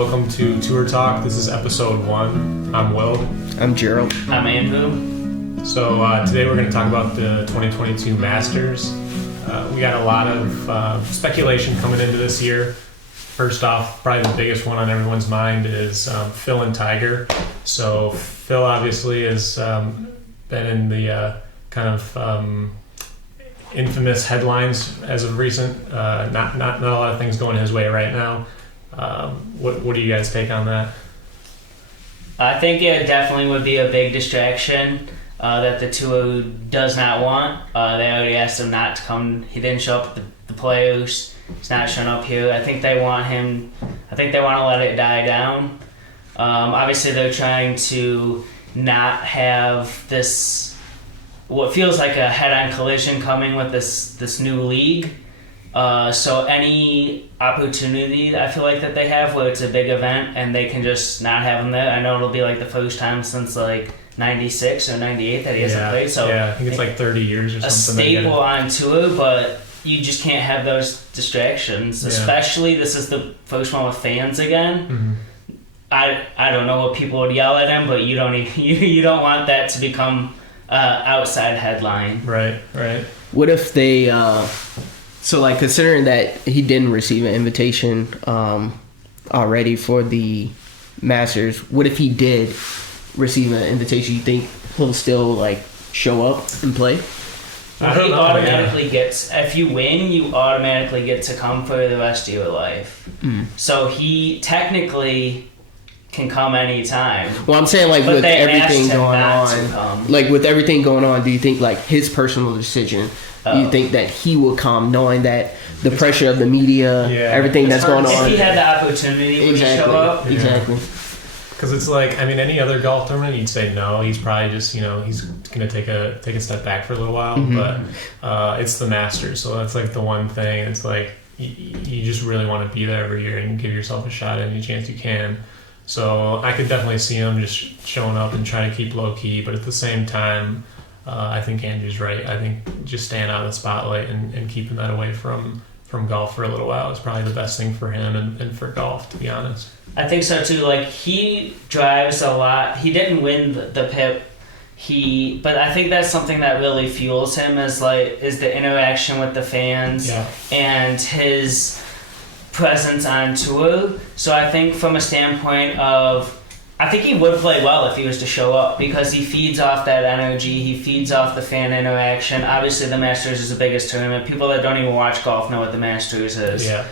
Welcome to Tour Talk. This is episode 1. I'm Will. I'm Gerald. I'm Andrew. So today we're going to talk about the 2022 Masters. We got a lot of speculation coming into this year. First off, probably the biggest one on everyone's mind is Phil and Tiger. So Phil obviously has been in the kind of infamous headlines as of recent. Not a lot of things going his way right now. What do you guys take on that? I think it definitely would be a big distraction that the tour does not want. They already asked him not to come. He didn't show up at the players. He's not showing up here. I think they want him. I think they want to let it die down. Obviously, they're trying to not have this, what feels like a head-on collision coming with this new league. So any opportunity I feel like that they have where it's a big event and they can just not have him there. I know it'll be like the first time since like 96 or 98 that he hasn't played. So yeah, I think it's like 30 years or something. A staple on tour, but you just can't have those distractions. Especially this is the first one with fans again. Mm-hmm. I don't know what people would yell at him, but you don't want that to become outside headline. Right. What if they so like considering that he didn't receive an invitation already for the Masters, what if he did receive an invitation? You think he'll still like show up and play? I don't He know, automatically gets, if you win, you automatically get to come for the rest of your life. So he technically can come anytime. Well, I'm saying like But with they everything asked him going not to on, come. like with everything going on, do you think like his personal decision? Do you think that he will come knowing that the pressure of the media, everything that's going If on? he had the opportunity, would he show up? Yeah. Exactly. Because it's like, I mean, any other golf tournament, you'd say no. He's probably just, he's going to take a step back for a little while. Mm-hmm. But it's the Masters, so that's like the one thing. It's like you just really want to be there every year and give yourself a shot at any chance you can. So I could definitely see him just showing up and trying to keep low key. But at the same time, I think Andrew's right. I think just staying out of the spotlight and keeping that away from golf for a little while is probably the best thing for him and for golf, to be honest. I think so too. Like he drives a lot. He didn't win the PIP. But I think that's something that really fuels him is the interaction with the fans and his presence on tour. So I think from a standpoint of, I think he would play well if he was to show up because he feeds off that energy. He feeds off the fan interaction. Obviously, the Masters is the biggest tournament. People that don't even watch golf know what the Masters is. Yeah.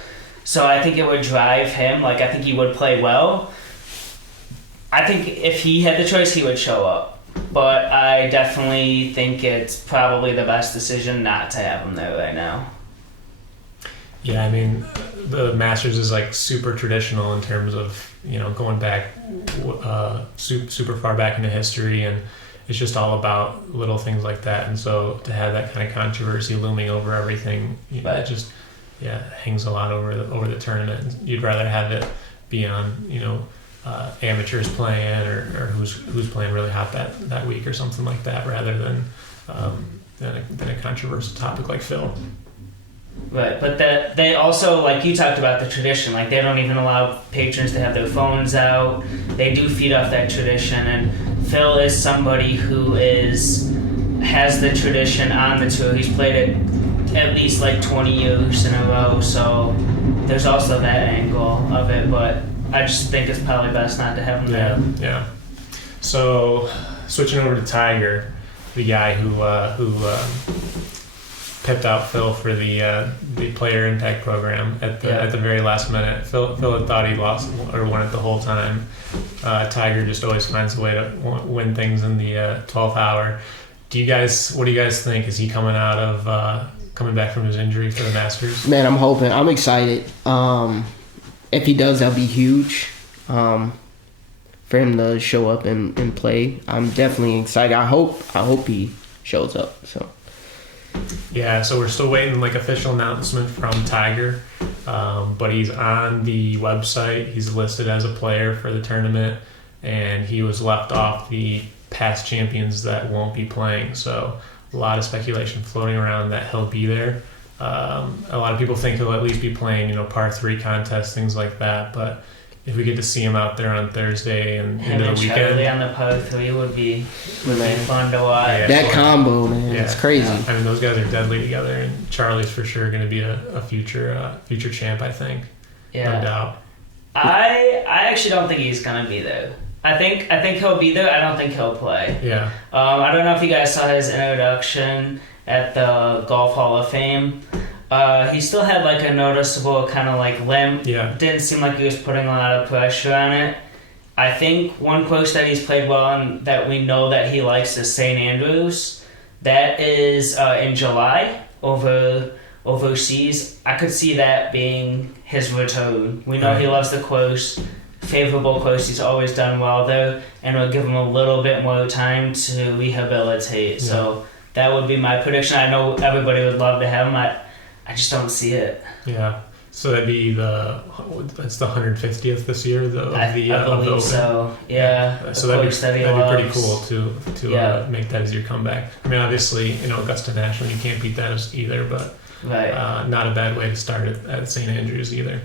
So I think it would drive him. Like, I think he would play well. I think if he had the choice, he would show up. But I definitely think it's probably the best decision not to have him there right now. Yeah, I mean, the Masters is like super traditional in terms of, going back super far back into history, and it's just all about little things like that. And so to have that kind of controversy looming over everything, it just hangs a lot over the tournament. You'd rather have it be on, amateurs playing or who's playing really hot that week or something like that, rather than a controversial topic like Phil. Right, but they also, like you talked about the tradition, like they don't even allow patrons to have their phones out. They do feed off that tradition, and Phil is somebody who has the tradition on the tour. He's played it at least like 20 years in a row, so there's also that angle of it, but I just think it's probably best not to have him there. Yeah. So switching over to Tiger, the guy who pipped out Phil for the player impact program at the very last minute. Phil had thought he lost or won it the whole time. Tiger just always finds a way to win things in the 12th hour. What do you guys think? Is he coming back from his injury for the Masters? Man, I'm hoping. I'm excited. If he does, that'll be huge. For him to show up and play, I'm definitely excited. I hope he shows up. So. Yeah, so we're still waiting official announcement from Tiger, but he's on the website. He's listed as a player for the tournament, and he was left off the past champions that won't be playing. So a lot of speculation floating around that he'll be there. A lot of people think he'll at least be playing, par 3 contests, things like that. But if we get to see him out there on Thursday and Him into and the Charlie weekend. on the par 3 would be Man. fun to watch. Yeah. That combo, man, Yeah. it's crazy. I mean, those guys are deadly together, and Charlie's for sure going to be a future champ, I think. No Yeah. doubt. I actually don't think he's gonna be there. I think he'll be there. I don't think he'll play. Yeah. I don't know if you guys saw his introduction at the Golf Hall of Fame. He still had like a noticeable kind of like limp. Yeah. Didn't seem like he was putting a lot of pressure on it. I think one course that he's played well on that we know that he likes is St. Andrews. That is in July overseas. I could see that being his return. We know he loves the course. Favorable course. He's always done well there, and it'll give him a little bit more time to rehabilitate. Yeah. So that would be my prediction. I know everybody would love to have him. I just don't see it. Yeah. So that'd be that's the 150th this year of the I Open. believe so. Yeah. So that'd be pretty cool to Yeah. make that as your comeback. I mean, obviously, Augusta National, you can't beat that either, but Right. not a bad way to start at St. Andrews either.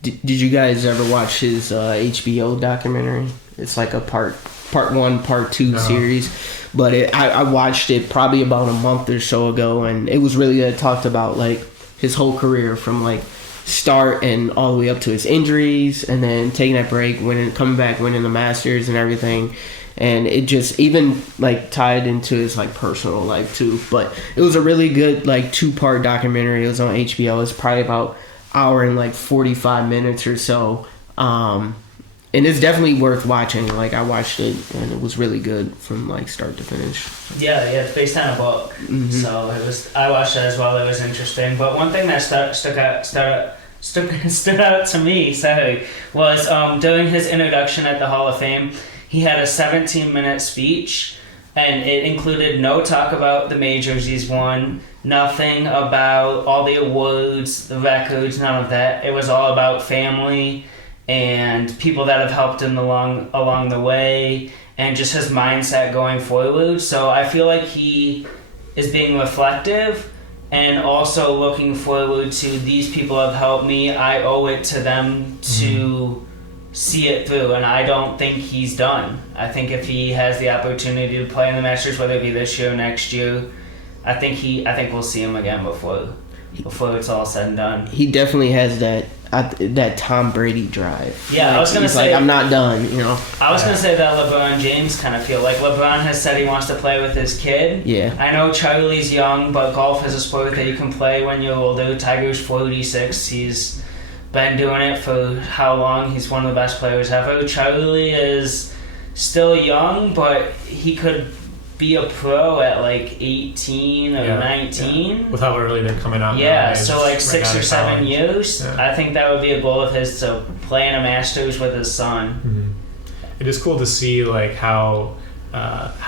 Did you guys ever watch his HBO documentary? It's like a part 1, part 2 No. series, but I watched it probably about a month or so ago, and it was really good. It talked about like his whole career from like start and all the way up to his injuries, and then taking that break, coming back, winning the Masters and everything. And it just even like tied into his like personal life too. But it was a really good like 2-part documentary. It was on HBO. It's probably about hour and like 45 minutes or so. And it's definitely worth watching. Like I watched it and it was really good from like start to finish. Yeah, it's based on a book, so it was. I watched it as well. It was interesting. But one thing that stood out to me, was during his introduction at the Hall of Fame, he had a 17-minute speech, and it included no talk about the majors he's won, nothing about all the awards, the records, none of that. It was all about family and people that have helped him along the way, and just his mindset going forward. So I feel like he is being reflective and also looking forward to these people have helped me. I owe it to them to see it through, and I don't think he's done. I think if he has the opportunity to play in the Masters, whether it be this year or next year, I think we'll see him again before it's all said and done. He definitely has that Tom Brady drive. Yeah, I was gonna he's say like, I'm not done. I was gonna say that LeBron James kind of feel like LeBron has said he wants to play with his kid. Yeah. I know Charlie's young, but golf is a sport that you can play when you're older. Tiger's 46. He's been doing it for how long? He's one of the best players ever. Charlie is still young, but he could be a pro at like 18 or 19. Yeah. With how early they're coming out. Yeah, nowadays, so like right 6 out or of 7 college. years. Yeah. I think that would be a goal of his, to play in a Masters with his son. It is cool to see like how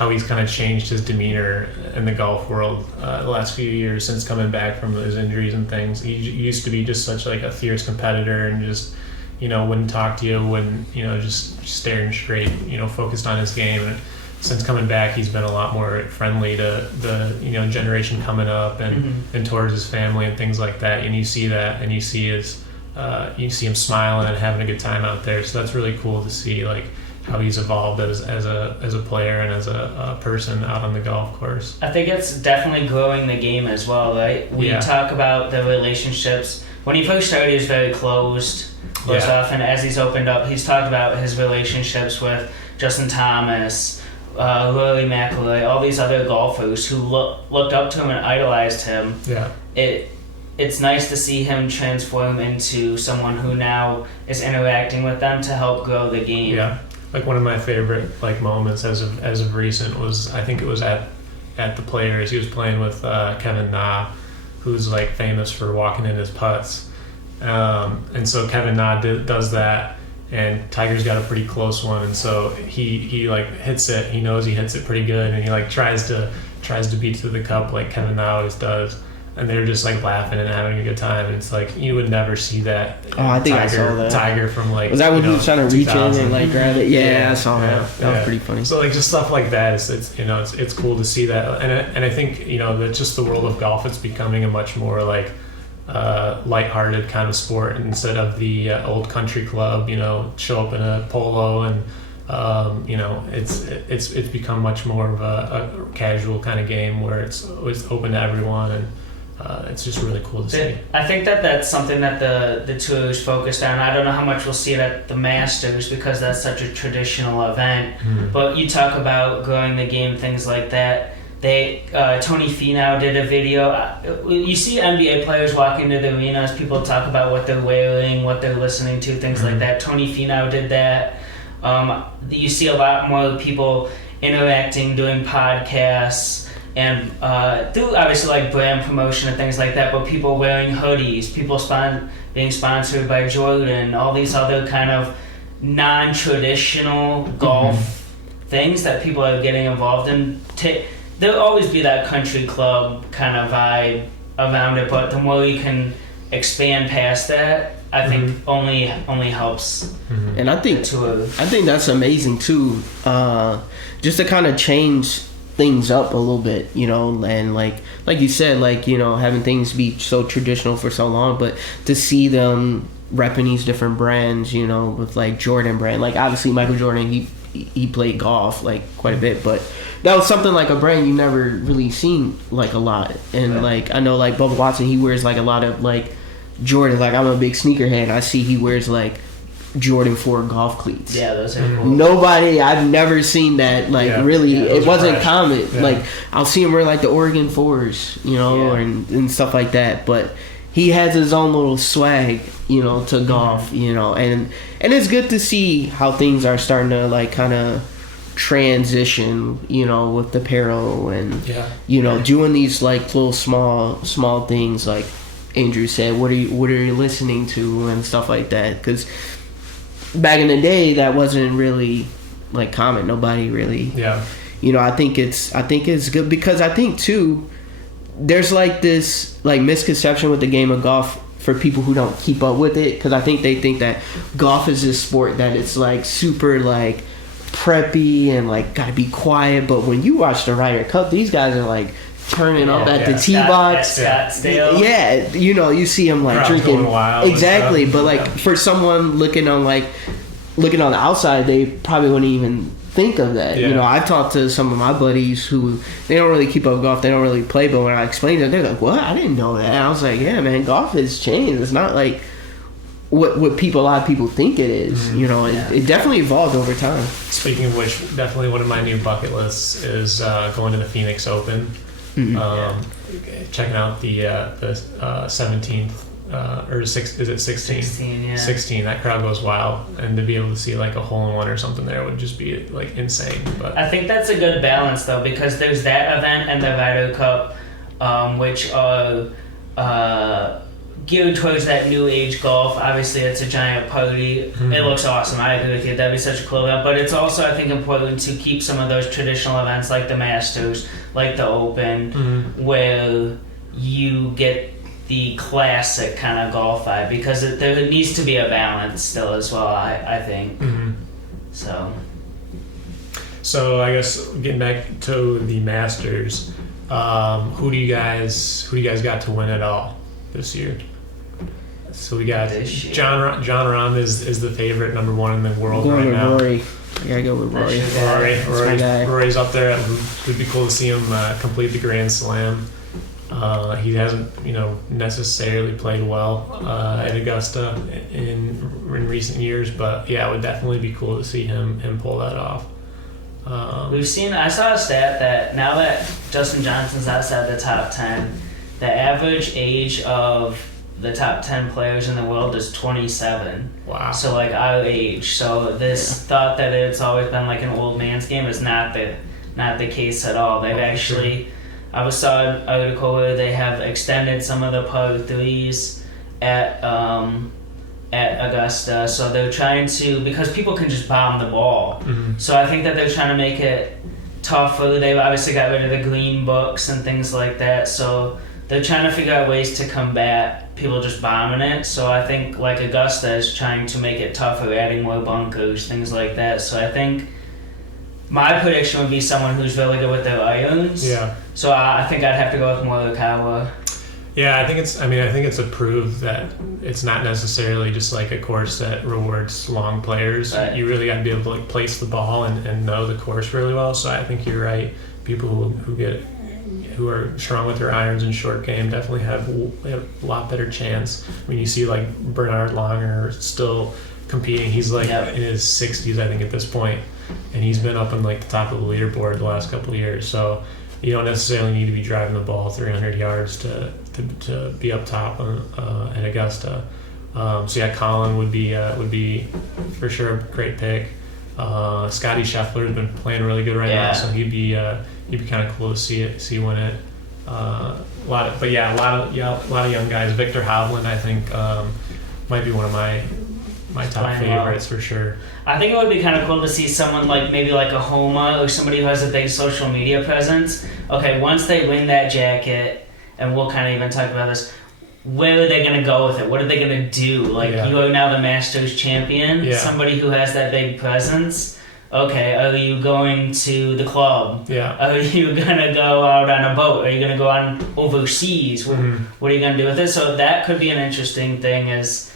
he's kind of changed his demeanor in the golf world the last few years since coming back from his injuries and things. He used to be just such like a fierce competitor and just wouldn't talk to you, wouldn't just staring straight, focused on his game. And since coming back, he's been a lot more friendly to the generation coming up and towards his family and things like that. And you see that, and you see him smiling and having a good time out there. So that's really cool to see, like how he's evolved as a player and as a person out on the golf course. I think it's definitely growing the game as well, right? We talk about the relationships. When he first started, he was very closed off, and as he's opened up, he's talked about his relationships with Justin Thomas, Rory McIlroy, all these other golfers who looked up to him and idolized him. Yeah. It's nice to see him transform into someone who now is interacting with them to help grow the game. Yeah. Like one of my favorite like moments as of recent was, I think it was at the Players. He was playing with Kevin Na, who's like famous for walking in his putts, and so Kevin Na does that, and Tiger's got a pretty close one, and so he like hits it. He knows he hits it pretty good, and he like tries to beat to the cup like Kevin Na always does. And they're just like laughing and having a good time. And it's like you would never see that. Oh, I think I saw that. Tiger from like. Was that when he was trying to reach in 2000? and like grab it? Yeah, I saw that. That Yeah. was pretty funny. So like just stuff like that. It's cool to see that. And I think that just the world of golf. It's becoming a much more like lighthearted kind of sport instead of the old country club. Show up in a polo and it's become much more of a casual kind of game where it's open to everyone, and it's just really cool to see. I think that's something that the tour is focused on. I don't know how much we'll see it at the Masters because that's such a traditional event. But you talk about growing the game, things like that. Tony Finau did a video. You see NBA players walking to the arenas. People talk about what they're wearing, what they're listening to, things like that. Tony Finau did that. You see a lot more people interacting, doing podcasts, and do obviously like brand promotion and things like that. But people wearing hoodies, people being sponsored by Jordan, all these other kind of non-traditional golf things that people are getting involved in. There'll always be that country club kind of vibe around it, but the more you can expand past that, I think only helps. And I think that's amazing too. Just to kind of change things up a little bit, and like you said, having things be so traditional for so long, but to see them repping these different brands, with like Jordan brand, like obviously Michael Jordan, he played golf like quite a bit, but that was something like a brand you never really seen like a lot. And like I know like Bubba Watson, he wears like a lot of like Jordan. Like I'm a big sneakerhead. I see he wears like Jordan 4 golf cleats. Yeah, those are cool. I've never seen that. Like really, it wasn't fresh. common. Yeah. Like I'll see him wear like the Oregon 4s, and stuff like that. But he has his own little swag, to golf, and it's good to see how things are starting to like kind of transition, with the apparel and doing these like little small things like Andrew said. What are you listening to and stuff like that? Because back in the day, that wasn't really like common. Nobody really. Yeah. I think it's good because I think too, there's like this like misconception with the game of golf for people who don't keep up with it, because I think they think that golf is this sport that it's like super like preppy and like gotta be quiet. But when you watch the Ryder Cup, these guys are like turning up at the tee box. Scottsdale. Yeah, you see them like Crowd's drinking. going wild Exactly, and but stuff. like for someone looking on the outside, they probably wouldn't even think of that. Yeah. I've talked to some of my buddies who they don't really keep up with golf, they don't really play, but when I explained it, they're like, "What? I didn't know that." And I was like, "Yeah, man, golf has changed. It's not like what a lot of people think it is." It definitely evolved over time. Speaking of which, definitely one of my new bucket lists is going to the Phoenix Open. Checking out the 17th or is it 16? 16, yeah. 16. That crowd goes wild, and to be able to see like a hole-in-one or something there would just be like insane. But I think that's a good balance though, because there's that event and the Ryder Cup, which are geared towards that new age golf. Obviously, it's a giant party. It looks awesome. I agree with you. That'd be such a cool event. But it's also, I think, important to keep some of those traditional events like the Masters, like the Open, where you get the classic kind of golf vibe, because there needs to be a balance still as well, I think. So I guess getting back to the Masters, who do you guys got to win it all this year? So we got John Rahm is the favorite, number one in the world Going right with now. Rory. I gotta go with Rory. Rory's up there. It would be cool to see him complete the Grand Slam. He hasn't, necessarily played well at Augusta in recent years, but yeah, it would definitely be cool to see him pull that off. I saw a stat that now that Justin Johnson's outside the top 10, the average age of the top 10 players in the world is 27. Wow. So like our age. So this thought that it's always been like an old man's game is not the case at all. They've actually, I saw an article where they have extended some of the par threes at Augusta. So they're trying to, because people can just bomb the ball. So I think that they're trying to make it tougher. They've obviously got rid of the green books and things like that. So they're trying to figure out ways to combat people just bombing it. So I think like Augusta is trying to make it tougher, adding more bunkers, things like that. So I think my prediction would be someone who's really good with their irons. Yeah. So I think I'd have to go with Morikawa. Yeah, I think it's approved that it's not necessarily just like a course that rewards long players. Right. You really got to be able to like place the ball and know the course really well. So I think you're right. People who are strong with their irons and short game definitely have a lot better chance. When you see like Bernard Langer still competing, he's like Yep. in his 60s, I think, at this point, and he's been up in like the top of the leaderboard the last couple of years. So you don't necessarily need to be driving the ball 300 yards to be up top at Augusta. So yeah, Colin would be for sure a great pick. Scotty Scheffler has been playing really good right now, so he'd be kind of cool to see win it. A lot of young guys. Victor Hovland, I think, might be one of my top playing favorites for sure. I think it would be kind of cool to see someone like maybe like a Homa or somebody who has a big social media presence. Okay, once they win that jacket, and we'll kind of even talk about this, where are they going to go with it? What are they going to do? Like, you are now the Masters champion, somebody who has that big presence. Okay, are you going to the club? Yeah. Are you going to go out on a boat? Are you going to go on overseas? What are you going to do with it? So that could be an interesting thing is,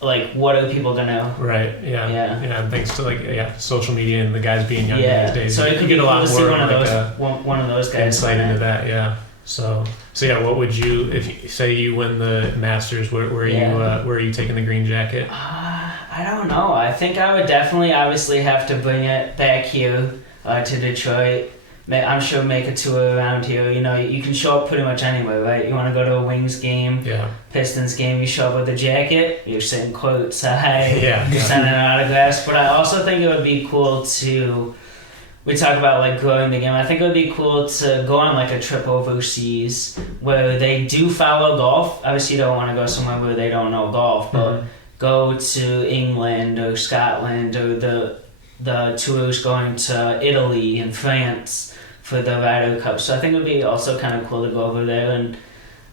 like, what are people going to... Right, yeah. And thanks to, social media and the guys being young these days. So it could get be a lot cool to see more one of those guys. insight into that, yeah. So yeah, what would you, if you say you win the Masters, where are you taking the green jacket? I don't know. I think I would definitely, obviously, have to bring it back here to Detroit. I'm sure make a tour around here. You know, you can show up pretty much anywhere, right? You want to go to a Wings game, Pistons game, you show up with a jacket, you're sitting courtside, you're signing autographs. But I also think it would be cool to... We talk about like growing the game. I think it would be cool to go on like a trip overseas where they do follow golf. Obviously, you don't want to go somewhere where they don't know golf, but go to England or Scotland or the tours going to Italy and France for the Ryder Cup. So I think it would be also kind of cool to go over there, and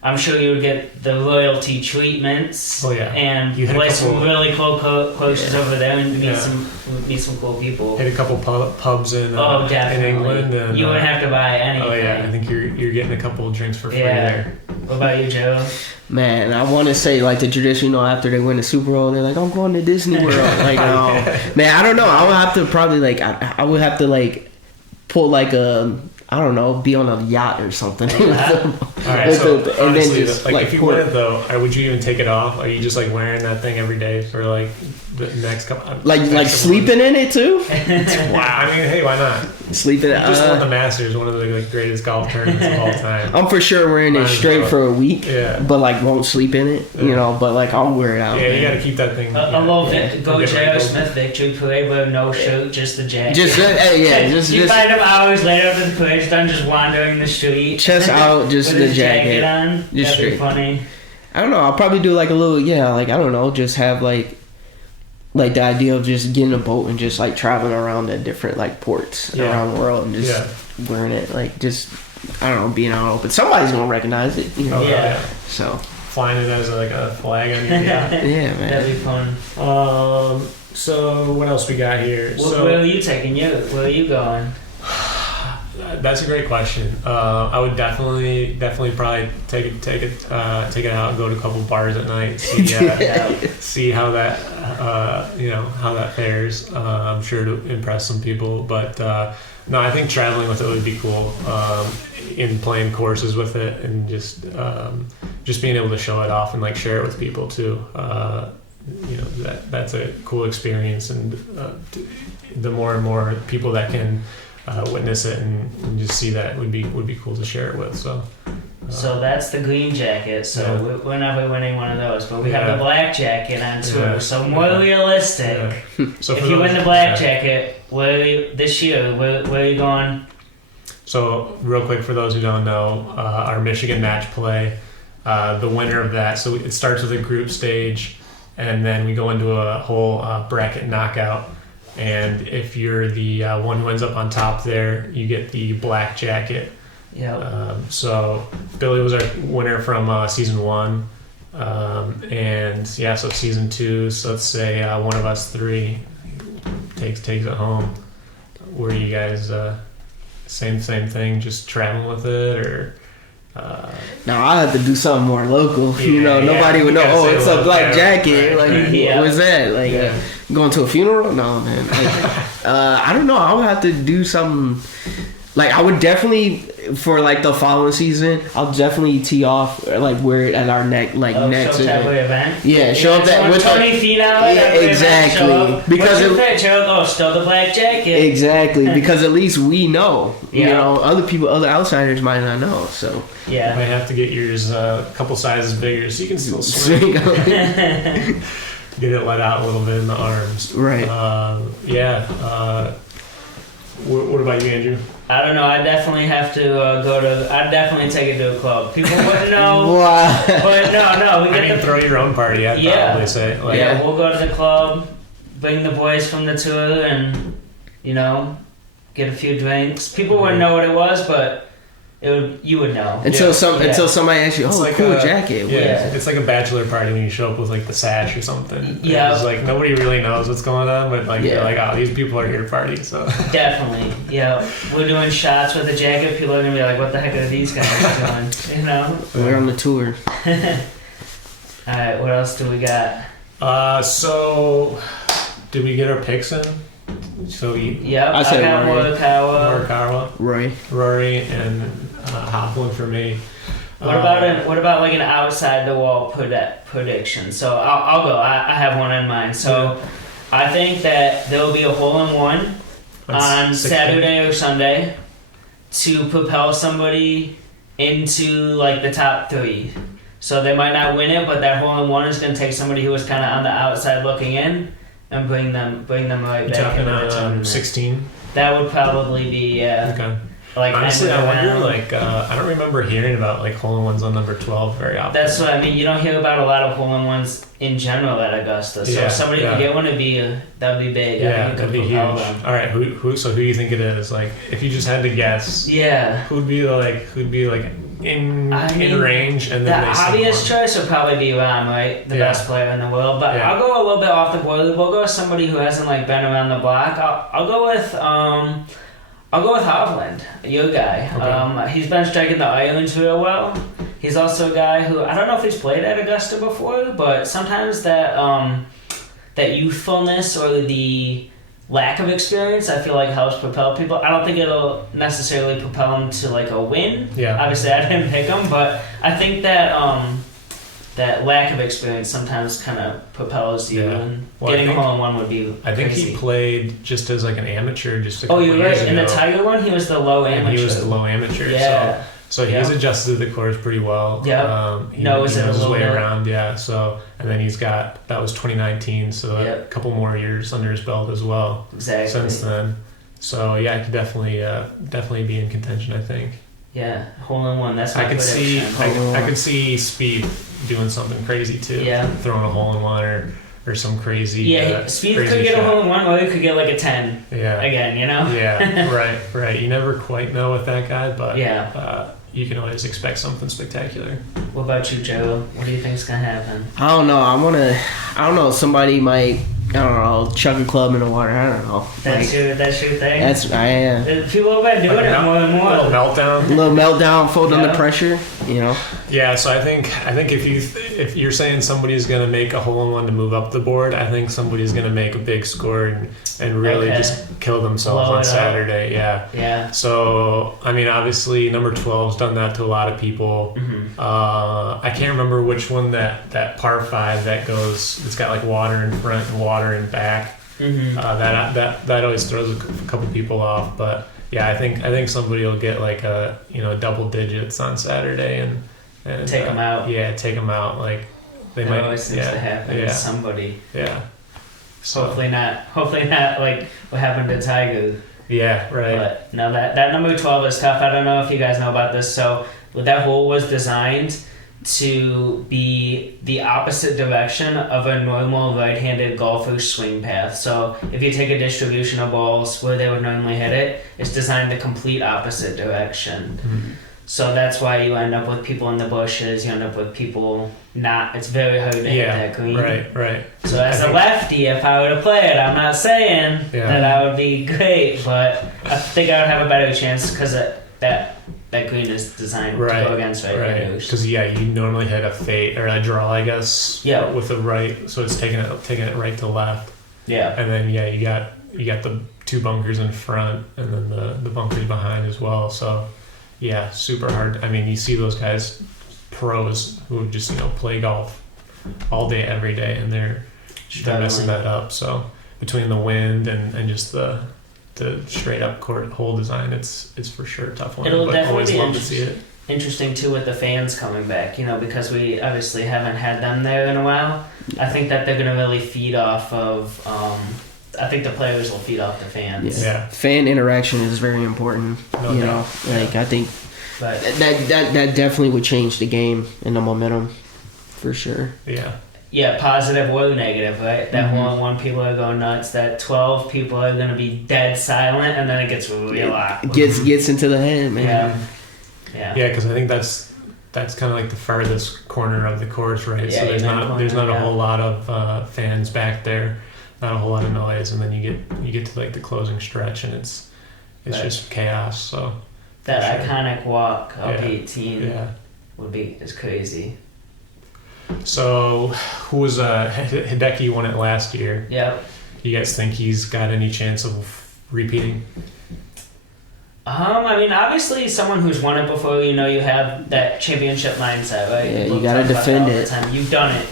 I'm sure you would get the royalty treatments. And you play some really cool courses over there and meet some cool people. Hit a couple pubs in England. And, you wouldn't have to buy anything. Oh yeah, I think you're getting a couple of drinks for free there. What about you, Joe? Man, I want to say like the tradition, after they win the Super Bowl, they're like, I'm going to Disney World. Like, man, I don't know. I would have to probably like, I would have to like pull like I don't know, be on a yacht or something. Alright, so honestly, if you win it though, would you even take it off? Are you just like wearing that thing every day for like the next couple? Like sleeping in it too? Wow, I mean, hey, why not? Sleeping. Just won the Masters, one of the greatest golf tournaments of all time. I'm for sure wearing it straight for a week. But like won't sleep in it, But like I'll wear it out. Yeah, you got to keep that thing. A little go J.R. Smith victory parade with no shirt, just the jacket. You find him hours later after the parade's done, just wandering the street, chest out, just the jacket on. Just That'd be funny. I don't know. I'll probably do like a little, like I don't know, just have like the idea of just getting a boat and just like traveling around at different like ports around the world and just wearing it, like just I don't know, being out open. Somebody's gonna recognize it, So flying it as like a flag on your yeah, man. That'd be fun. So what else we got here? Where are you taking you? Where are you going? That's a great question. I would definitely probably take it out and go to a couple bars at night. See how that how that fares. I'm sure to impress some people, but no, I think traveling with it would be cool. In playing courses with it and just being able to show it off and like share it with people too. That's a cool experience, and the more and more people that can witness it and just see that would be cool to share it with. So that's the green jacket. So we're never winning one of those, but we have the black jacket on tour. So more realistic. So if you win the black jacket, this year, where are you going? So real quick, for those who don't know, our Michigan match play, the winner of that. So it starts with a group stage, and then we go into a whole bracket knockout. And if you're the one who ends up on top there, you get the black jacket. So Billy was our winner from season 1. So season 2, so let's say one of us 3 takes it home. Were you guys same thing, just traveling with it, or Now I have to do something more local. You know, nobody would know. gotta Oh, say it's a a black jacket. right, Like, right. Yeah. what's that? Like, Yeah. going to a funeral? No, man. Like, I don't know. I would have to do something. Like, I would definitely for like the following season. I'll definitely tee off like we're at our next Show event. event. Yeah, show up that with 20 feet out. Yeah, exactly. Because What's your picture? Oh, still the black jacket. Exactly, because at least we know. You Yeah. know, other outsiders might not know. So You Yeah. might have to get yours a couple sizes bigger so you can still swing. Get it let out a little bit in the arms. Right. What about you, Andrew? I don't know. I definitely have to I'd definitely take it to a club. People wouldn't know. Wow. But no. We I get mean, the throw your own party. I'd Yeah. probably say. Like, Yeah, we'll go to the club, bring the boys from the tour, and get a few drinks. People wouldn't know what it was, but you would know Until somebody asks you, It's oh, like cool a- jacket. Yeah, Yeah. it's like a bachelor party when you show up with like the sash or something. Yeah. It's like nobody really knows what's going on, but like Yeah. you're like, oh, these people are here to party. So Definitely, yeah. We're doing shots with a jacket. People are gonna be like, "What the heck are these guys doing?" You know. We're on the tour. All right, what else do we got? So did we get our picks in? So Yep, I said got Rory. Morikawa. Morikawa, Roy. Rory, and Hopland for me. What about like an outside the wall prediction? So I'll go. I have one in mind. So I think that there will be a hole in one on 16? Saturday or Sunday to propel somebody into like the top three. So they might not win it, but that hole in one is going to take somebody who was kind of on the outside looking in and bring them right You back talking into the on tournament. 16? That would probably be Okay. like Honestly, end I of wonder. round. Like, I don't remember hearing about like hole in ones on number 12 very often. That's what I mean. You don't hear about a lot of hole in ones in general at Augusta. So Yeah, if somebody yeah. could get one, that'd be big. I Yeah, think it that'd could be huge. propel them. All right, who? So who do you think it is? Like, if you just had to guess, Yeah. who'd be like in I mean, range, and The then they obvious sneak one? choice would probably be Rahm, right? The Yeah. best player in the world. But Yeah. I'll go a little bit off the board. We'll go with somebody who hasn't like been around the block. I'll go with Hovland, your guy. Okay. He's been striking the irons real well. He's also a guy who I don't know if he's played at Augusta before, but sometimes that youthfulness or the lack of experience, I feel like helps propel people. I don't think it'll necessarily propel them to like a win. Yeah. Obviously, I didn't pick him, but I think that that lack of experience sometimes kind of propels you. Yeah. And Well, getting I a think- hole in one would be. I think crazy. he played just as like an amateur, just a Oh, couple you're right. years In the ago. Tiger one, he was the low amateur. And he was the low amateur. Yeah. So he's Yeah. adjusted the course pretty well. Yeah. He Knows it a knows his little way bit. around. Yeah. So and then he's got that was 2019. So a Yep. couple more years under his belt as well Exactly. since then. So yeah, I could definitely be in contention. I think. Yeah, hole in one. That's my I could see prediction. I could see Speed doing something crazy too. Yeah. Throwing a hole in one or some crazy. Yeah, Speed crazy could get a shot. hole in one, or he could get like a 10 Yeah. again. You know. Yeah. Right. You never quite know with that guy, but Yeah. you can always expect something spectacular. What about you, Joe? What do you think's gonna happen? I don't know. I don't know. Somebody might. I don't know. Chuck a club in the water. I don't know. That's your thing. I am. People have been doing it more and A little more. meltdown. A little meltdown, fold under Yeah. pressure. You know. Yeah, so I think if you're saying somebody's gonna make a hole in one to move up the board, I think somebody's gonna make a big score and really Okay. just kill themselves Blow on it up. Saturday. Yeah. Yeah. So I mean, obviously number 12's done that to a lot of people. Mm-hmm. I can't remember which one that par 5 that goes. It's got like water in front and water in back. Mm-hmm. That always throws a couple people off. But yeah, I think somebody will get like a double digits on Saturday and Take 'em out. Yeah, take them out. Like they That might. always seems yeah, to happen Yeah, to somebody. yeah. So Hopefully not like what happened to Tiger. yeah, right. But no, that number 12 is tough. I don't know if you guys know about this. So that hole was designed to be the opposite direction of a normal right-handed golfer's swing path. So if you take a distribution of balls where they would normally hit it, it's designed the complete opposite direction. Mhm. So that's why you end up with people in the bushes. You end up with people not. It's very hard to hit Yeah, that green. right. So as I a think- lefty, if I were to play it, I'm not saying Yeah. that I would be great, but I think I would have a better chance because that green is designed to Right, go against right right. handers. Because you normally hit a fade or a draw, I guess. Yeah. With the right, so it's taking it right to left, Yeah. and then you got the 2 bunkers in front, and then the bunkers behind as well. So yeah, super hard. I mean, you see those guys, pros who just play golf all day every day, and they're messing that up. So between the wind and just the straight up court hole design, it's for sure a tough one. It'll but definitely always be love to see it. Interesting too with the fans coming back, because we obviously haven't had them there in a while. I think that they're gonna really feed off of. I think the players will feed off the fans. Yeah. Fan interaction is very important. No you doubt. know, like I think But that definitely would change the game and the momentum, for sure. Yeah. yeah, positive or negative, right? That one people are going nuts. That 12 people are gonna be dead silent, and then it gets real awkward. Gets into the head, man. Yeah. Yeah, because I think that's kind of like the farthest corner of the course, right? Yeah, so there's amen not corner, a whole lot of fans back there, not a whole lot of noise, and then you get to like the closing stretch, and it's Right. just chaos. So That for sure. iconic walk up Yeah. 18 Yeah. is crazy. So who was Hideki won it last year? Yep. You guys think he's got any chance of repeating? I mean, obviously, someone who's won it before, you have that championship mindset, right? Yeah, People you gotta talk about defend that all the it. time. You've done it.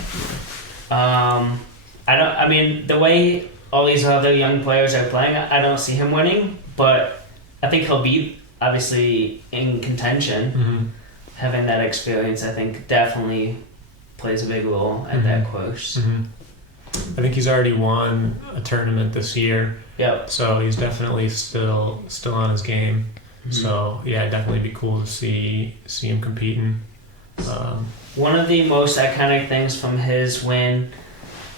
I mean, the way all these other young players are playing, I don't see him winning, but I think he'll be obviously in contention. Mm-hmm. Having that experience, I think, definitely plays a big role at that course. Mm-hmm. I think he's already won a tournament this year. Yep. So he's definitely still on his game. So yeah, it'd definitely be cool to see him competing. One of the most iconic things from his win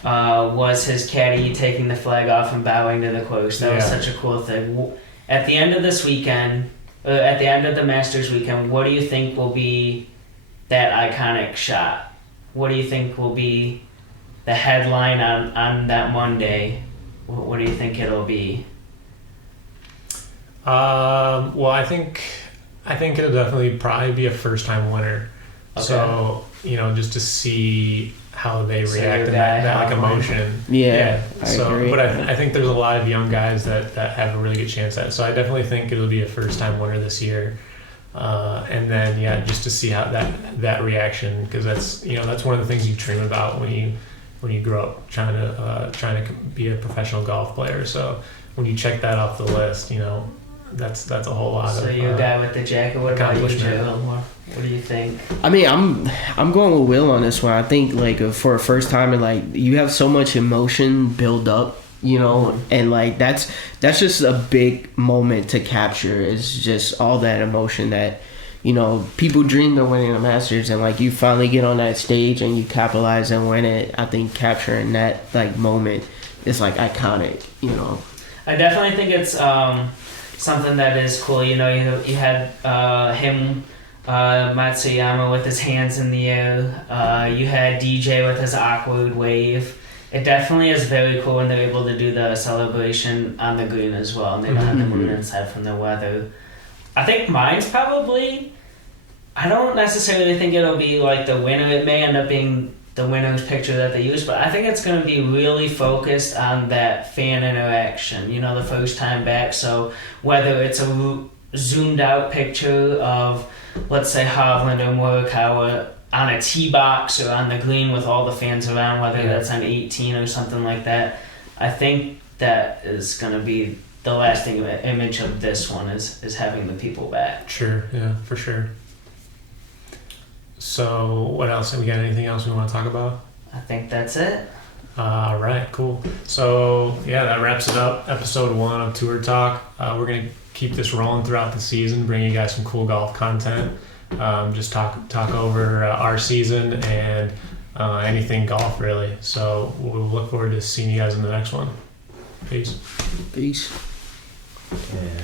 was his caddy taking the flag off and bowing to the coach. That was Yeah. such a cool thing. At the end of this weekend, at the end of the Masters weekend, what do you think will be that iconic shot? What do you think will be the headline on that Monday? What do you think it'll be? Well, I think it'll definitely probably be a first time winner. Okay. So just to see how they So react your to guy, that like how- emotion. Yeah, I So, agree. but I think there's a lot of young guys that have a really good chance at it. So I definitely think it'll be a first time winner this year. And then just to see how that reaction, because that's one of the things you dream about when you grow up trying to be a professional golf player. So when you check that off the list, that's a whole lot So of your guy with the jacket. What about you, accomplishment. Joe? What do you think? I mean, I'm going with Will on this one. I think for a first time, and like you have so much emotion build up, and like that's just a big moment to capture. It's just all that emotion that people dream of winning the Masters, and like you finally get on that stage and you capitalize and win it. I think capturing that like moment is like iconic. I definitely think it's something that is cool. You had him, Matsuyama with his hands in the air. You had DJ with his awkward wave. It definitely is very cool when they're able to do the celebration on the green as well, and they don't have the moon inside from the weather. I think mine's probably. I don't necessarily think it'll be like the winner. It may end up being the winner's picture that they use, but I think it's going to be really focused on that fan interaction, the first time back. So whether it's a zoomed out picture of, let's say, Hovland or Morikawa on a tee box or on the green with all the fans around, whether that's on 18 or something like that, I think that is going to be the lasting image of this one is having the people back. Sure, yeah, for sure. So what else? Have we got anything else we want to talk about? I think that's it. All right, cool. So yeah, that wraps it up. Episode 1 of Tour Talk. We're gonna keep this rolling throughout the season, bring you guys some cool golf content. Just talk over our season and anything golf really. So we'll look forward to seeing you guys in the next one. Peace. Peace. Yeah.